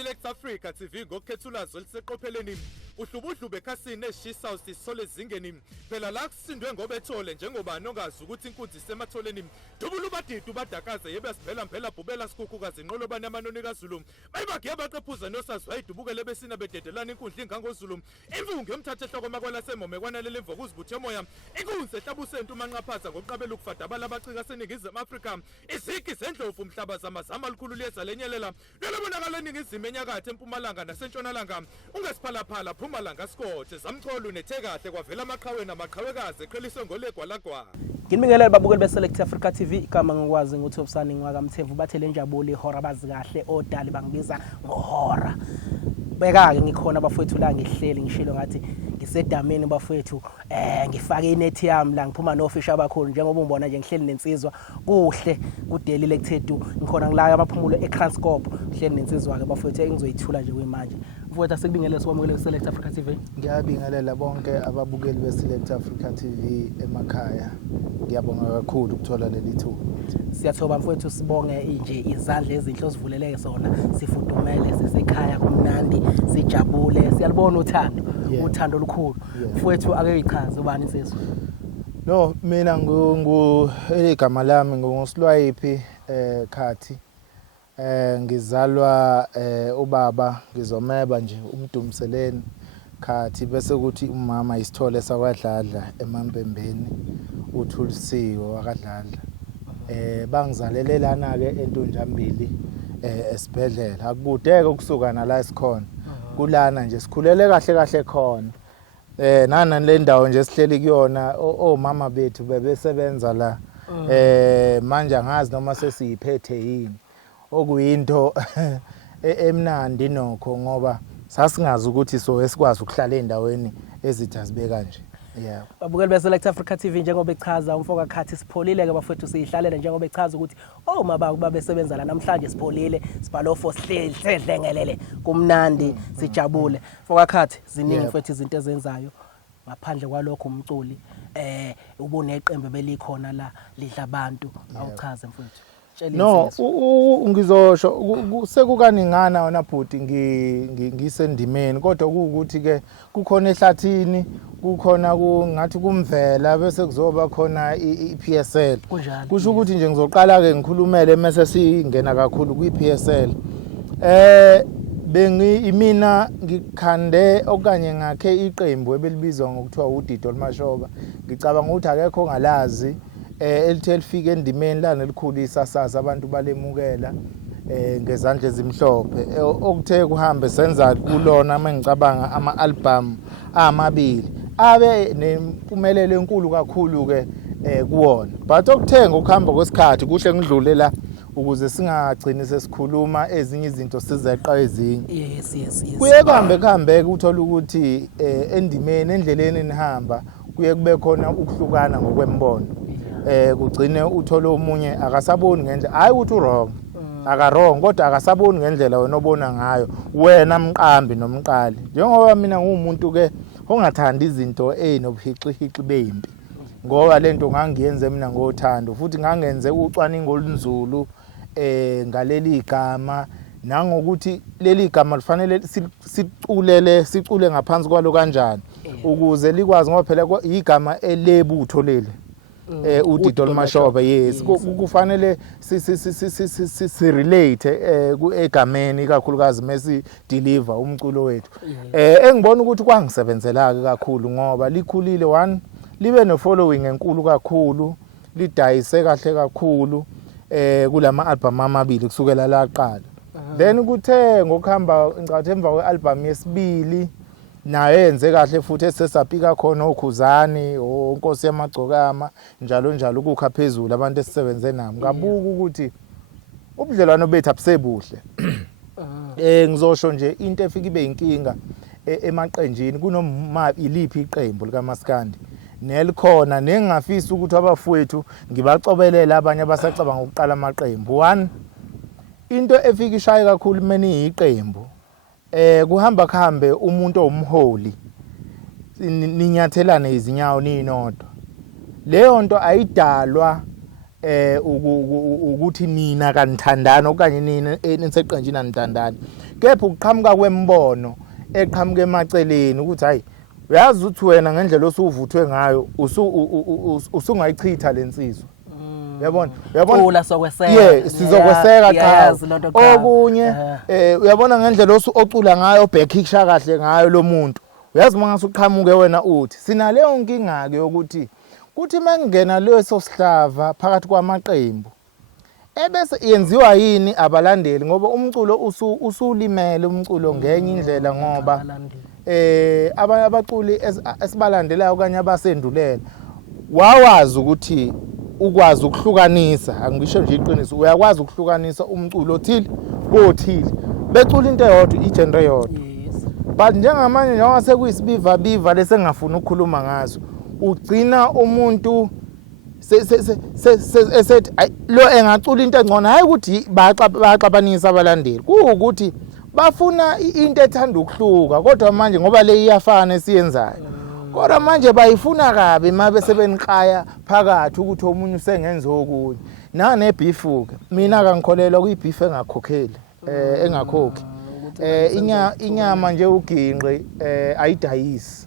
Select Africa TV ngokukhethulazo eliseqopheleni uhlubudlube ekhasini eshisa usisole zingeni phela la kusindwe ngoba ethole njengoba nongazi ukuthi inkunzi isematholeni dubulubadidu badakaze yebe sivela mphela bhubela sikhukhukazi inqolobane yamanoni kaZulu bayibagiye baqephuza nosazwe ayidubukele besina bededelana inkundla ingangozulu imvungu yomthatha ehloko makwala semome kwanalele imvoku uzibuthe moya inkunzi ehlabusentu manqaphaza ngokuqabela ukufadabala abacika seningizimu Afrika izigi zendlovu umhlaba zamazama likhulu liyeza lenyelela lelobonakala eningizimu enyakatho empumalanga nasentshonalanga ungesiphalaphala Mpumalanga Scott zamcholo unethe kahle kwavela amaqhawe namaqhawekazi eqheliswe ngolegwalagwa Nginibingelela babukeli beSelect Africa TV igama ngikwazi ukuthi obusani ngwakamthemvu bathele njabule ihora bazi kahle odali bangibiza ngohora beka-ke ngikhona bafowethu la ngihleli ngishilo ngathi ngisedameni bafowethu ngifake inethi yami la ngiphuma nofisha abakhulu njengoba umbona nje ngihleli nensizwa kuhle kuDeli Lecthetu ngikhona ngilaya amaphumulo eCranscorp ngihleli nensizwa ke bafowethu engizoyithula nje kwemanje mfowethu asekubingelele sikwamukele beSelect Africa TV ngiyabingelela bonke ababukeli beSelect Africa TV emakhaya ngiyabonga kakhulu ukuthola leli thuba siyathoba mfowethu sibonge nje izandla ezinhle osivuleleke sona sifudumele sisekhaya kumnandi sijabule siyalibona uthando olukhulu mfowethu ake ichaze ubani insizwa no mina igama lami nguSilwayiphi Khathi ngizalwa ubaba ngizomeba nje uMfiliseni Khathi bese kuthi umama isithole sakwadladla emampembeni uThulisiwe wakadladla bangizalelelana ke entonjambili esibhedlela akubudeke ukusukana la esikhona kulana nje sikhulele kahle khona nana le ndawo nje sihleli kuyona omama bethu bebesebenza la manje angazi noma sesiyiphethe yini okuyinto emnandi nokho ngoba sasingazi ukuthi so esikwazi ukuhlala endaweni ezithazibeka nje yeah babukeli beSelect Africa TV njengoba echaza umfoka Khathi sipholile ke bafethu sihlalele njengoba echaza ukuthi mama babesebenza la namhlanje sipholile sibhalofo sidlengelele kumnandi sijabule mfoka Khathi ziningi mfethu izinto ezenzayo ngaphandle kwalokho umculi ubone iqembe belikhona la lidla abantu awuchaze mfethu no ngizosho sekukaningana wona bhuti ngisendimeni kodwa ukuthi ke kukhona ehlathini kukhona ngathi kumvela bese kuzoba khona iPSL kusho ukuthi nje ngizoqala ke ngikhulumele mase singena kakhulu kwiPSL imina ngikhande okanye ngakhe iqembu ebelibizwa ngokuthiwa UDIDI OlUMASHOBA ngicabanga ukuthi akekho ngalazi elithe lifike endimeni lana elikhulu isasaza abantu balemukela ngezandla ezimhlophe okuthe kuhambe senza kulona mengicabanga ama-album amabili abe nempumelelo enkulu kakhulu ke kuwona but okuthenga ukuhamba kwesikhathi kuhle ngidlule la ukuze singagcini sesikhuluma ezinye izinto sizeqa ezinye yes kuye kuhambe uthola ukuthi endimeni endleleni nihamba kuye kube khona ukuhlukana ngokwembono kugcine uthola omunye akasaboni ngendlela hayi ukuthi wrong wrong kodwa akasaboni ngendlela wena obona ngayo wena mqambi nomqali njengoba mina ngumuntu ke ongathanda izinto enobuhixihixi bempi ngoba lento ngangiyenze mina ngothando futhi ngangenze ucwaningo olunzulu ngaleli igama nangokuthi leli igama lifanele sicule ngaphansi kwalo kanjani ukuze likwazi ngoba phela igama elebutho leli UDIDI OlUMASHOBA yes kufanele si relate egameni kakhulukazi mase deliver umculo wethu engibona ukuthi kwangisebenzela kakhulu ngoba likhulile one libe no following enkulu kakhulu lidayise kahle kakhulu kulama album amabili kusukela la qala then kuthe ngokuhamba ngicathe emva kwealbum yesibili naye yenze kahle futhi esesapika khona okhuzani onkosi yamagcokama njalo ukukha phezulu abantu esisebenze nabo ngabuka ukuthi ubudlelwano bethu abusebuhle ngizosho nje into efika ibe inkinga emaqenjini kunoma iliphi iqembu lika Maskandi nelikhona nengafisa ukuthi abafowethu ngibacobelele abanye abasacabanga ukuqala amaqembu one into efika ishaye kakhulu meni iqembu kuhamba umuntu omholi ninyathelane izinyawo ninodwa leyo nto ayidalwa ukuthi nina kanithandana okanye nina niseqenjini anithandana kepha ukuqhamuka kwembono eqhamuke emaceleni ukuthi hayi uyazi ukuthi wena ngendlela osuvuthwe ngayo usungayichitha lensizwa uyabona ula sokweseka yeah sizokweseka cha okunye uyabona ngendlela ocula ngayo backisha kahle ngayo lo muntu uyazi mangase uqhamuke wena uthi sina leyo nkinga ke ukuthi kuthi mangena leso sihlava phakathi kwamaqembu ebese yenziwa yini abalandeli ngoba umculo usulimele umculo ngenye indlela ngoba abaculi esibalandelayo kanye abasendulela wawazi ukuthi ukwazi ukuhlukanisa angisho nje iqiniso uyakwazi ukuhlukanisa umculo othile kothile becula into eyodwa igenre yodwa but njengamanje njengoba sekuyisibiva biva lesengafuna ukukhuluma ngazo ugcina umuntu esethi lo engacula into engcono hayi ukuthi baxabanisa abalandeli kuukuthi bafuna into ethanda ukuhluka kodwa manje ngoba le iyafana esiyenzayo kodwa manje bayifuna kabi mabe sebenqaya phakathi ukuthi omunye usengenza okunye nanebeef ke mina akangikholelwa kuyibeef engakhokheli engakhokhi inyama nje uginqe ayidayisi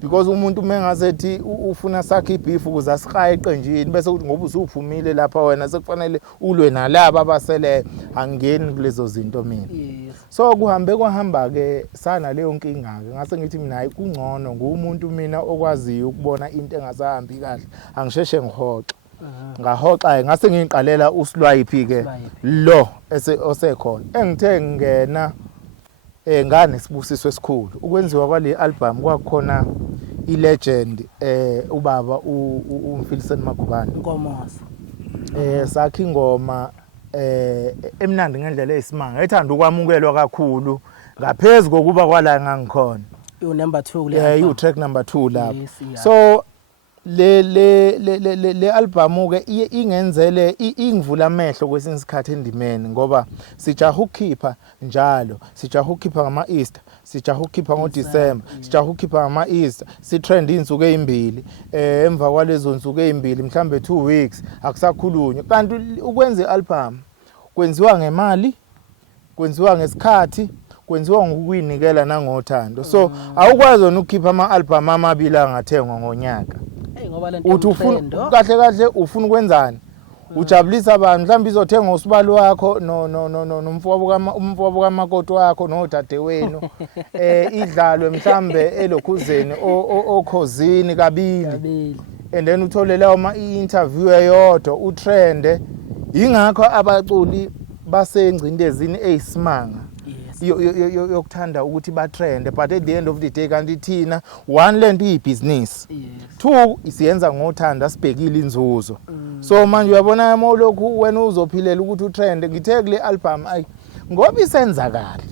because umuntu mengasethi ufuna sakhe ibeef ukuze asiqhaye eqenjini bese ukuthi ngoba usuphumile lapha wena sekufanele ulwe nalabo abasele angeni kulezo zinto mina so kwahamba ke sana leyo nkinga ke ngase ngithi mina hayi kungcono ngumuntu mina okwaziyo ukubona into engasahambi kahle angisheshe ngihoxa ngahoxa ngase ngiqalela uSilwayiphi ke lo osekhona engithe ngena ngane sibusiso esikhulu ukwenziwa kwale album kwakhona ilegend ubaba uMfiliseni Magubane Nkomoza sakhe ingoma emnandi ngendlela eyisimanga ethanda ukwamukelwa kakhulu ngaphezulu kokuba kwala ngangikhona number 2 kule track number 2 lapho so le album ke ingenzele ingivula amehlo kwesinye isikhathi endimeni ngoba sijaha ukukhipha njalo sijaha ukukhipha ngama Easter sijaha ukukhipha ngoDecember sijaha ukukhipha ngama Easter sitrend insuku ezimbili emva kwalezo nsuku ezimbili mhlambe 2 weeks akusakhulunywa kanti ukwenza ialbum kwenziwa ngemali kwenziwa ngesikhathi kwenziwa ngokuyinikela nangothando so awukwazi ukukhipha ama-album amabili angathengwa ngonyaka uthi ufuna kahle ufuna ukwenzani ujabulisa abantu mhlawumbe izothenga usibalo wakho nomfowabo kamakoti wakho nodadewenu idlalwe mhlawumbe elokhuzeni okhozini kabili and then uthole lawo i-interview eyodwa utrende ingakho abaculi basengcindezini eyisimanga yokuthanda ukuthi batrende but at the end of the day kanti thina one lento iyibusiness two isiyenza ngothanda sibhekile inzuzo so manje uyabona lokhu wena uzophilela ukuthi utrende ngithe kule album ayi ngoba isenza kahle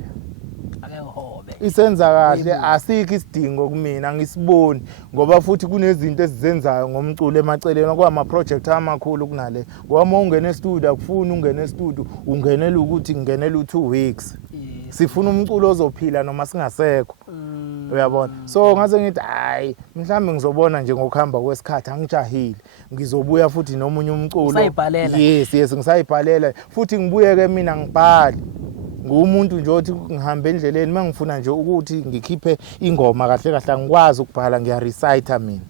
isenza kahle asikho isidingo kumina ngisiboni ngoba futhi kunezinto esizenzayo ngomculo emaceleni kwama project amakhulu kunale ngoba ungene e-studio akufuni ungene e-studio ungenela ukuthi ngingenela 2 weeks sifuna umculo ozophila noma singasekho uyabona so ngase ngithi hayi mhlambe ngizobona nje ngokuhamba kwesikhathi angijahile ngizobuya futhi nomunye umculo yes ngisayibhalela futhi ngibuye ke mina ngibhale ngumuntu nje othi ngihambe endleleni mangifuna nje ukuthi ngikhiphe ingoma kahle angikwazi ukubhala ngiyarecite mina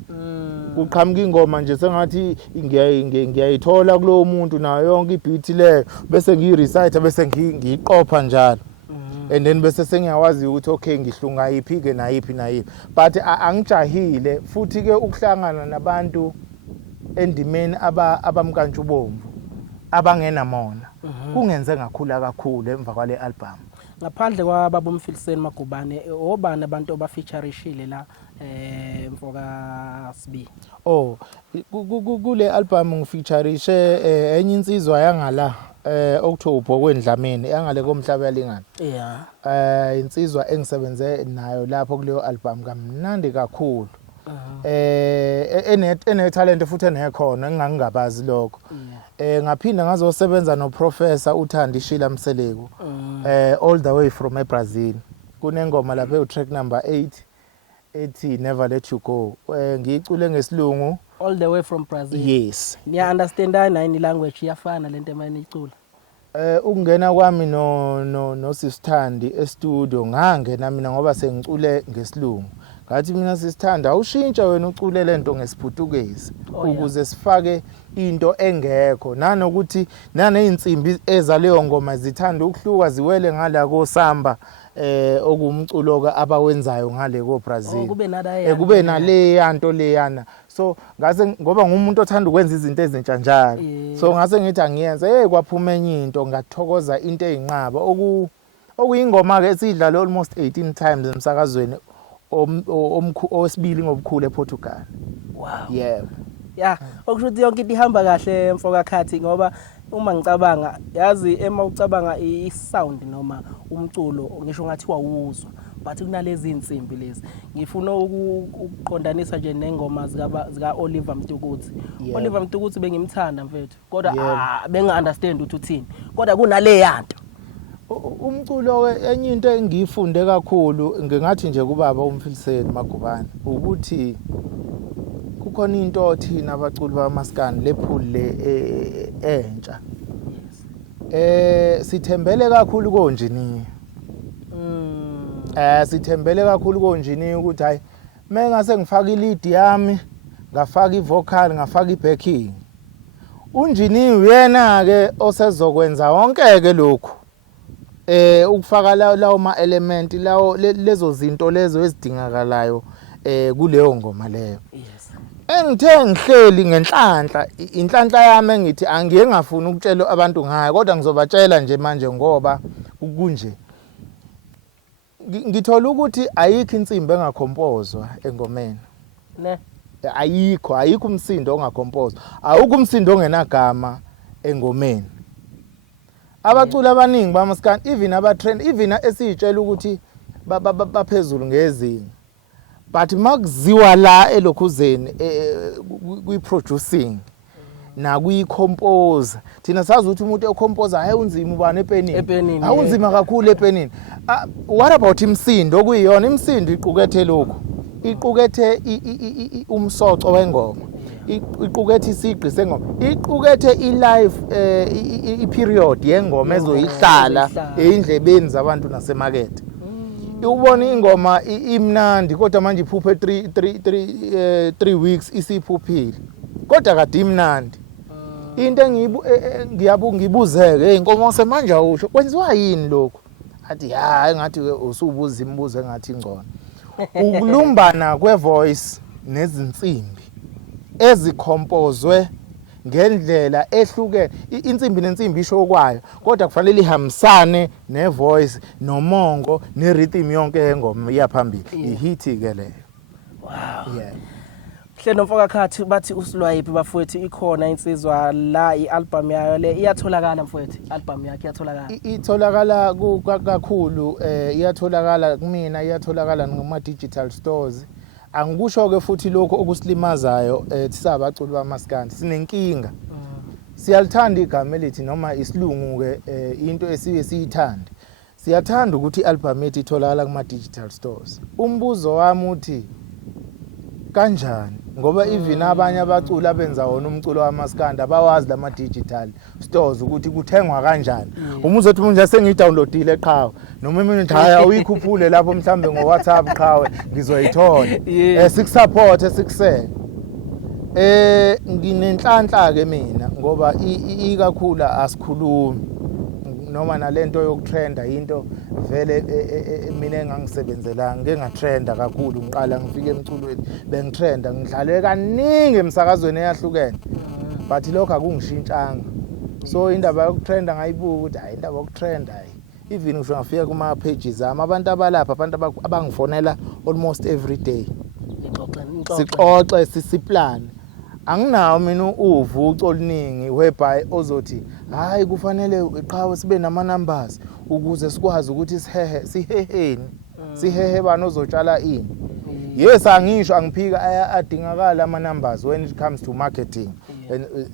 kuqhamuka ingoma nje sengathi ngiyayithola kulowo muntu nayo yonke ibeat leyo bese ngiyirecite bese ngiyiqopha njalo and then bese sengiyawazi ukuthi okay ngihlunga yipi ke nayipi but angijahile futhi ke ukuhlangana nabantu endimeni abamkantshubomvu abangenamona kungenze ngakhula kakhulu emva kwale album ngaphandle kwababa Mfiliseni Magubane obani abantu abafeaturishile la mfoka Sibi kule album ngifeaturishe enye insizwa yangala okuthiwa uBhokwendlamini yangale komhlaba yalingana insizwa engisebenze nayo lapho kuleyo album kamnandi kakhulu ene talent futhi enekhona engangabazi lokho ngaphinda ngazosebenza noprofessor uThandi Shila Mseleko all the way from eBrazil kunengoma lapha track number 8 ethi Never Let You Go ngiyicule ngesilungu all the way from Brazil. Yes. Niya understand nine language iyafana lento emayicula. Ukungena kwami no Sisithandi e-studio ngangena mina ngoba sengicule ngesilungu. Ngathi mina Sisithandi awushintsha wena ucule lento ngesiphutukezi ukuze sifake into engekho nanokuthi naneinsimbi ezaleyo ngoma zithanda ukuhluka ziwele ngala koSamba okumculo abawenzayo ngale ko Brazil. Kube nale yanto leyana. So ngase ngoba ngumuntu othanda ukwenza izinto ezintsha njalo. So ngase ngithi angiyenze kwaphuma enye into ngathokoza into ezinqaba okuyingoma ke esidlala almost 18 times emsakazweni osibili ngobukhulu ePortugal. Wow. Yeah. Yeah, okusho ukuthi yonke into ihamba kahle mfoka khathi ngoba uma ngicabanga yazi ema ucabanga i-sound noma umculo ngisho ngathi wawuzwa but kunalezi insimbi lezi ngifuna ukuqondanisa nje nengoma zika Oliver Mtukudzi. Oliver Mtukudzi bengimthanda mfethu kodwa benga understand ukuthi uthini kodwa kunale yanto umculo enye into engiyifunde kakhulu ngingathi nje kubaba uMfiliseni Magubane ukuthi kukhona into thina abaculi baMaskandi lephule entsha. Sithembele kakhulu konjini. Sithembele kakhulu konjini ukuthi hayi mengase ngifaka ilead yami, ngafaka ivocal, ngafaka ibacking. Unjini uyena ke osezokwenza wonke ke lokho. Ukufaka lawo ma element lawo lezo zinto lezo ezidingakalayo kuleyo ngoma leyo. Engithe ngihleli ngenhlanhla inhlanhla yami engithi angiye ngafuna ukutshela abantu ngayo kodwa ngizobatshela nje manje ngoba kunje ngithola ukuthi ayikho insimbi engakhompozwa engomeni ne ayikho umsindo ongakhompozwa awukho umsindo ongenagama engomeni. Abaculi abaningi baMaskandi even abatrend even esitshela ukuthi baphezulu ngezinga but makuziwa la elokhuzeni kwi-producing na kuyi-compose thina sazi ukuthi umuntu ocompose hayi unzima ubani epenini awunzima kakhulu epenini. What about imsindo okuyiyona imsindo iqukethe lokho iqukethe umsoco wengoma iqukethe isigqi sengoma iqukethe i-live i-period yengoma ezoyihlala endlebeni zabantu nasemarket. Ubona ingoma imnandi kodwa manje iphuphe 3 weeks isiphuphile kodwa kade imnandi. Into ngiyabuzeke inkomo semanje usho kwenziwa yini lokho athi hayi ngathi usubuza imibuzo engathi ingcono. Ukulumbana kwevoice nezinsimbi ezikhompozwe ngendlela ehlukene insimbi nensimbi isho kwayo kodwa kufanele ihambisane nevoice nomongo nerhythm yonke yengoma iyaphambili ihit ke le. Wow. Yeah. Hlelo mfoka khathi bathi uSilwayiphi bafowethu ikhona insizwa la ialbum yayo le iyatholakala mfowethu album yakhe iyatholakala. Itholakala kakhulu iyatholakala kumina iyatholakala ngoma digital stores. Angikusho ke futhi lokho okusilimazayo sisabaculi baMaskandi sinenkinga. Siyalithanda igama elithi noma isilungu ke into esiye siyithande. Siyathanda ukuthi ialbum yethu itholakala kuma digital stores. Umbuzo wami uthi kanjani ngoba even abanye abaculi abenza wona umculo waMaskandi abawazi lama digital stores ukuthi kuthengwa kanjani. Uma uzothi manje sengidownloadile eqhawe noma mina ngithi hayi uyikhuphule lapho mhlambe ngo WhatsApp qhawe ngizoyithola sikusupport sikuseke. Nginenhlanhla ke mina ngoba ikakhulu asikhulumi noma nalento yokutrenda into vele mina engangisebenzelanga ngeke ngatrenda kakhulu ngiqala ngifike emculweni bengitrenda ngidlale kaningi emsakazweni eyahlukene but lokho akungishintshanga. So indaba yokutrenda ngayibuka ukuthi hayi indaba yokutrenda hayi even ngisho ngafika kuma pages ami abantu abalapha abantu abangifonela almost every day sixoxe sisiplan. Anginawo mina uvuco oluningi whereby ozothi hayi kufanele iqhawe sibe nama numbers ukuze sikwazi ukuthi sihehe bani ozotshala ini. Yes angisho angiphika adingakala ama numbers when it comes to marketing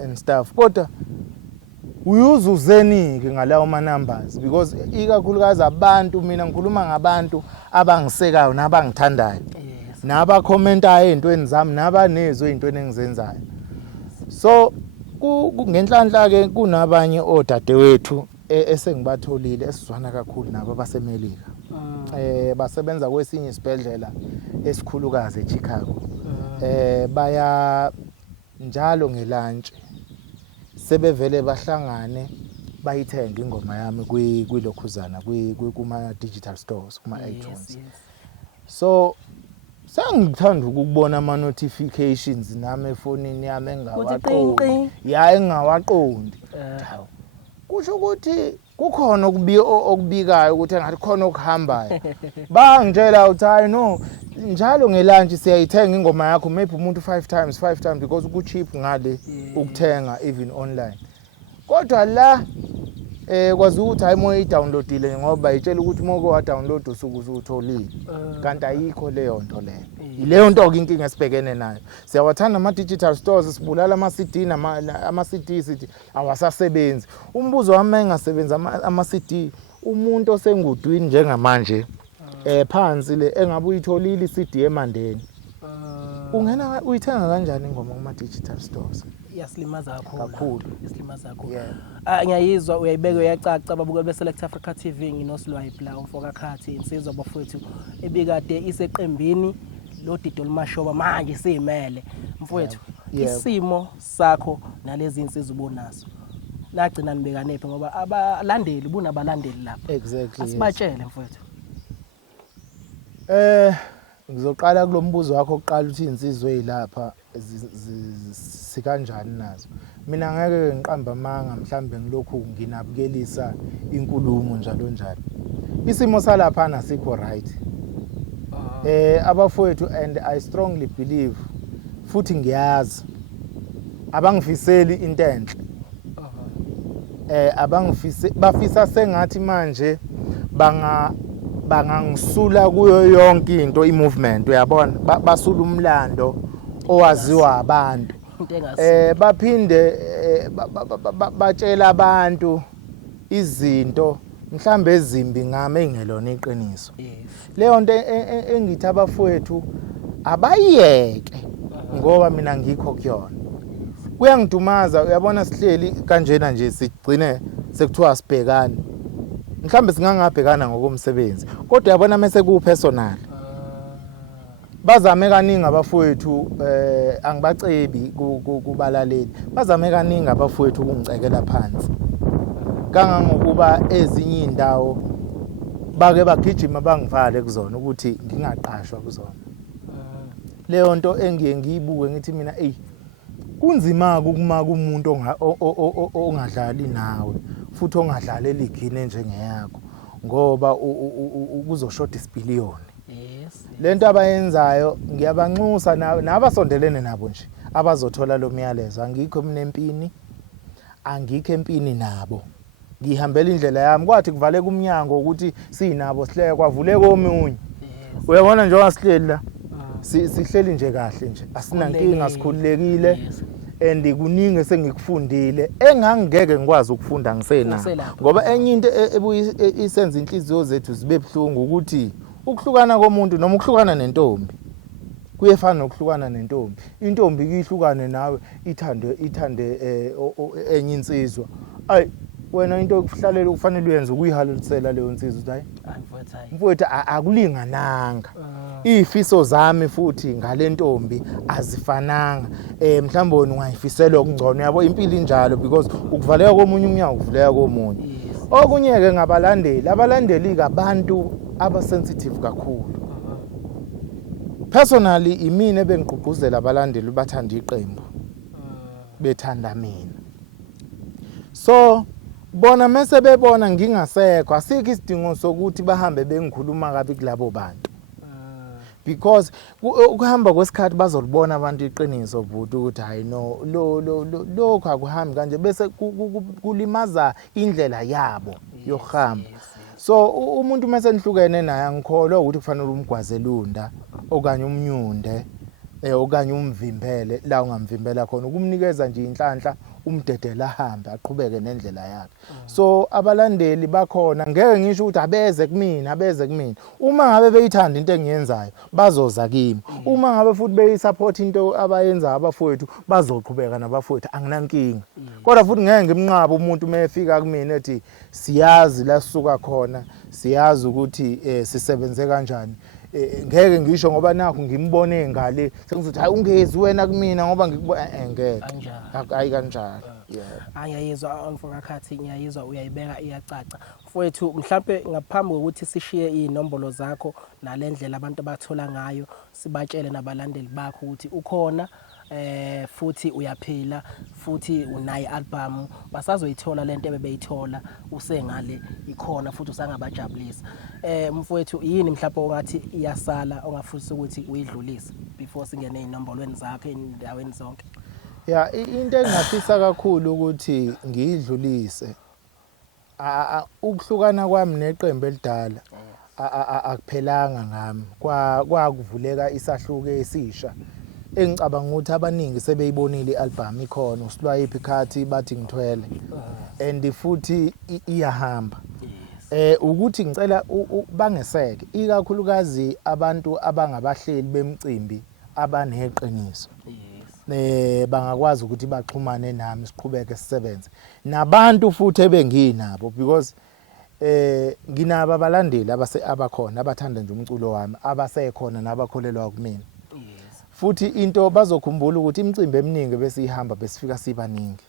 and stuff kodwa uyuzuzeni ke ngalawo ma numbers because ikakhulukazi abantu mina ngikhuluma ngabantu abangisekayo nabangithandayo. naba commentayo ezintweni zami nabanezwe ezintweni engizenzayo. So ngenhlanhla ke kunabanye odadewethu esengibatholile esizwana kakhulu nabo baseMelika. Basebenza kwesinye isibhedlela esikhulukazi eChicago. Baya njalo ngelunch sebevele bahlangane bayithenga ingoma yami kwilokhuzana kuma digital stores kuma iTunes. So sengithanda ukubona ama notifications nami efonini yami engawaqondi. Engawaqondi. Kusho ukuthi kukhona okubikayo ukuthi engathi khona okuhambayo. Bangitshela uthi hayi no njalo ngelunch siyayithenga ingoma yakho maybe umuntu 5 times because ku cheap ngale ukuthenga even online. Kodwa la kwazi ukuthi hayi moya i-downloadile ngoba itshela ukuthi moko wa download usuku uzutholile. Kanti ayikho leyo nto leyo. Ileyo nto inkinga esibhekene nayo. Siyawathanda ama digital stores sibulala ama CD ama CD sithi awasasebenzi. Umbuzo wami engasebenza ama CD umuntu osengudwini njengamanje phansi le engabe uyitholile iCD emandeni. Ungena uyithenga kanjani ingoma kuma digital stores? Yasilimaza kakhulu. Yasilimaza kakhulu. Ngiyayizwa uyayibeka uyacaca babukela beSelect Africa TV nginoSilwayiphi la umfoka khathi insizwa bafowethu ebikade iseqembini lo Didi OlUMASHOBA manje simele mfowethu isimo sakho nalezi insizwa ubonazo lagcina nibeka nephi ngoba abalandeli bunabalandeli lapha. Exactly. Asibatshele mfowethu. Ngizoqala kulombuzo wakho oqala uthi insizwe ezilapha sikanjani nazo. Mina ngeke ngiqamba amanga mhlambe ngilokhu nginabukelisa inkulumo njalo. Isimo salapha nasikho right. Abafowethu and I strongly believe futhi ngiyazi abangifiseli into enhle. Bafisa sengathi manje bangangisula kuyo yonke into imovement uyabona basula umlando owaziwa abantu. Baphinde batshela abantu izinto mhlambe ezimbi ngame engelona iqiniso. Leyo nto engithi abafowethu abayiyeke ngoba mina ngikho kuyona. Kuyangidumaza uyabona sihleli kanjena nje sigcine sekuthiwa sibhekane. Mhlambe singangabhekana ngokomsebenzi kodwa uyabona mase ku personal. Bazame kaningi abafowethu angibacebi kubalaleli. Bazame kaningi abafowethu ukungicekela phansi. Kangangokuba ezinye indawo bake bagijima bangivale kuzona ukuthi ngingaqashwa kuzona. Leyo nto engiye ngiyibuke ngithi mina kunzima ukuma kumuntu ongadlali nawe futhi ongadlalela igine njengeyakho ngoba uzoshoda isipiliyoni. Lento abayenzayo ngiyabanxusa nabasondelene nabo nje abazothola lo myalezo. Angikho mina empini, angikho empini nabo. Ngihambela indlela yami kwathi kuvale kumnyango ukuthi sinabo sihleke kwavule komunye. Uyabona njengoba sihleli la sihleli nje kahle nje asinankinga sikhululekile and kuningi sengikufundile engangeke ngikwazi ukufunda ngisena ngoba enye into ebuye isenza inhliziyo zethu zibe buhlungu ukuthi ukuhlukana komuntu noma ukuhlukana nentombi kuyefana nokuhlukana nentombi. Intombi iyihlukane nawe ithande enye insizwa. Wena into okuhlalela kufanele uyenze ukuyihalolisela leyo insizwa uthi hayi mfowethu akulingananga. Izifiso zami futhi ngalentombi azifananga. Mhlawumbe wena ungayifisela okungcono yabo impilo injalo because ukuvaleka komunye umnyango ukuvuleka komunye. Okunye ke ngabalandeli abalandeli kabantu abasensitive kakhulu. Personally imina ebengigqugquzela abalandeli bathanda iqembu bethanda mina. So bona mase bebona ngingasekho asikho isidingo sokuthi bahambe bengikhuluma kabi kulabo bantu. Because ukuhamba kwesikhathi bazolibona abantu iqiniso futhi ukuthi hayi no lokho akuhambi kanje bese kulimaza indlela yabo yokuhamba. So umuntu mase nihlukene naye angikholwa ukuthi kufanele umgwazelunda okanye umnyunde okanye umvimbele la ungamvimbela khona ukumnikeza nje inhlanhla umdedela ahambe aqhubeke nendlela yakhe. So abalandeli bakhona ngeke ngisho ukuthi abeze kumina uma ngabe beyithanda into engiyenzayo bazoza kimi, uma ngabe futhi beyisupport into abayenza abafowethu bazoqhubeka nabafowethu, anginankinga. Kodwa futhi ngeke ngimnqabe umuntu mayefika kumina ethi siyazi la sisuka khona, siyazi ukuthi sisebenze kanjani. Ngeke ngisho ngoba nakho ngimbone ngale sengizothi hayi ungezi wena kumina ngoba ngeke hayi kanjalo. Ngiyayizwa mfokakhathi, ngiyayizwa uyayibeka iyacaca. Mfowethu mhlambe ngaphambi kokuthi sishiye inombolo zakho nalendlela abantu abathola ngayo, sibatshele nabalandeli bakho ukuthi ukhona futhi uyaphila futhi unayi album, basazoyithola lento ebebeyithola usengale ikhona futhi usangabajabulisa. Mfowethu yini mhlawumbe ongathi iyasala ongafisa ukuthi uyidlulise before singene inombolweni zakho endaweni zonke? Into engingafisa kakhulu ukuthi ngiyidlulise ukuhlukana kwami neqembu elidala akuphelanga ngami, kwakuvuleka isahluko esisha engicabanga ukuthi abaningi sebeyibonile ialbum ikhona uSilwayiphi khathi bathi ngithwele and futhi iyahamba. Ukuthi ngicela bangeseke ikakhulukazi abantu abangabahleli bemicimbi abaneqiniso. Bangakwazi ukuthi baxhumane nami siqhubeke sisebenze nabantu futhi ebenginabo because nginaba abalandeli abakhona abathanda nje umculo wami abasekhona nabakholelwa kumina. Futhi into bazokhumbula ukuthi imicimbi eminingi bese ihamba besifika sibaningi.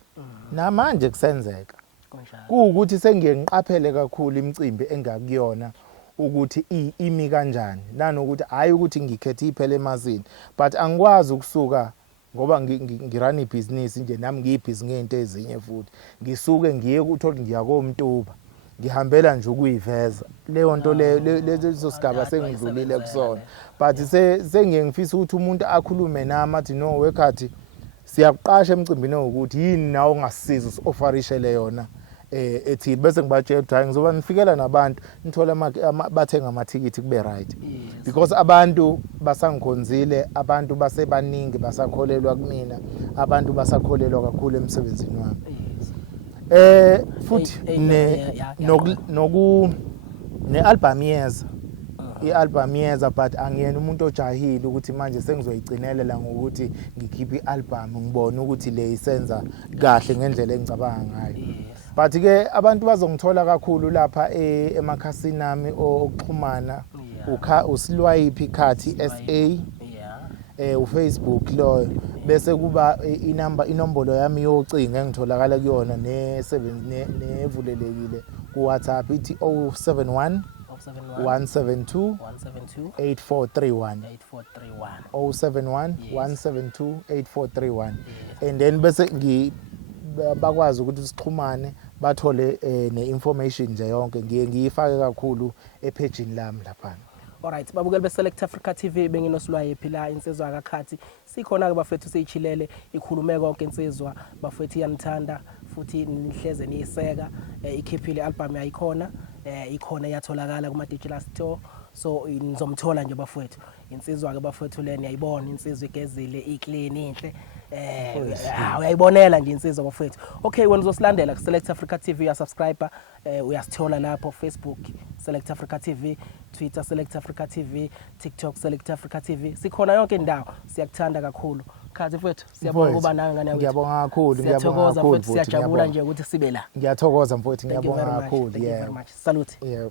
Namanje kusenzeka. Kuukuthi sengiye ngiqaphele kakhulu imicimbi engakuyona ukuthi imi kanjani. Nanokuthi hayi ukuthi ngikhethe iphele emazini, but angikwazi ukusuka ngoba ngirana ibusiness nje nami ngiyibhizi ngento ezinye futhi. Ngisuke ngiye ukuthola ngiyakomntuba. Ngihambela nje ukuyiveza. Leyo nto lezo sigaba sengidlulile kusona. But sengiye ngifisa ukuthi umuntu akhulume nami athi no wekhathi siyakuqasha emcimbini ukuthi yini nawo ongasiza usofarishele yona ethi bese ngibatshela ukuthi hayi ngizoba nifikela nabantu nithola bathenga amathikithi kube right, because abantu basangikhonzile, abantu basebaningi basakholelwa kumina, abantu basakholelwa kakhulu emsebenzini wami. Futhi ne-album yeza i-album yeza, but angiyena umuntu ojahile ukuthi manje sengizoyigcinelela ngokuthi ngikhiphe i-album ngibone ukuthi le isenza kahle ngendlela engicabanga ngayo. But ke abantu bazongithola kakhulu lapha emakhasini nami okuxhumana uSilwayiphi khathi SA, uFacebook lo, bese kuba inombolo yami yocingo engitholakala kuyona nevulelekile kuWhatsApp ithi 071 172 8431 071 172 8431 and then bese bakwazi ukuthi sixhumane bathole ne-information nje yonke ngiyifake kakhulu epagini lami lapha. Alright, babukeli beSelect Africa TV benginoSilwayiphi la insizwa akakhathi sikhona ke bafethu siyichilele ikhulume konke insizwa bafethu yanithanda futhi nihleze niyiseka ikhiphile album yayikhona ikhona yatholakala kuma digital store, so nizomthola nje bafethu insizwa ke bafethu leni yayibona insizwa igezile iclean inhle uyayibonela nje insizwa bafethu. Okay, wena uzosilandela ku Select Africa TV ya subscriber uyasithola lapho Facebook Select Africa TV, Twitter Select Africa TV, TikTok Select Africa TV, sikhona yonke indawo. Siyakuthanda kakhulu khathi mfethu, siyabonga kuba nawe ngane yakwethu. Ngiyabonga kakhulu, ngiyabonga kakhulu, siyajabula nje ukuthi sibe la. Ngiyathokoza mfowethu, ngiyabonga kakhulu. Thank you very much. Salute. Yeah.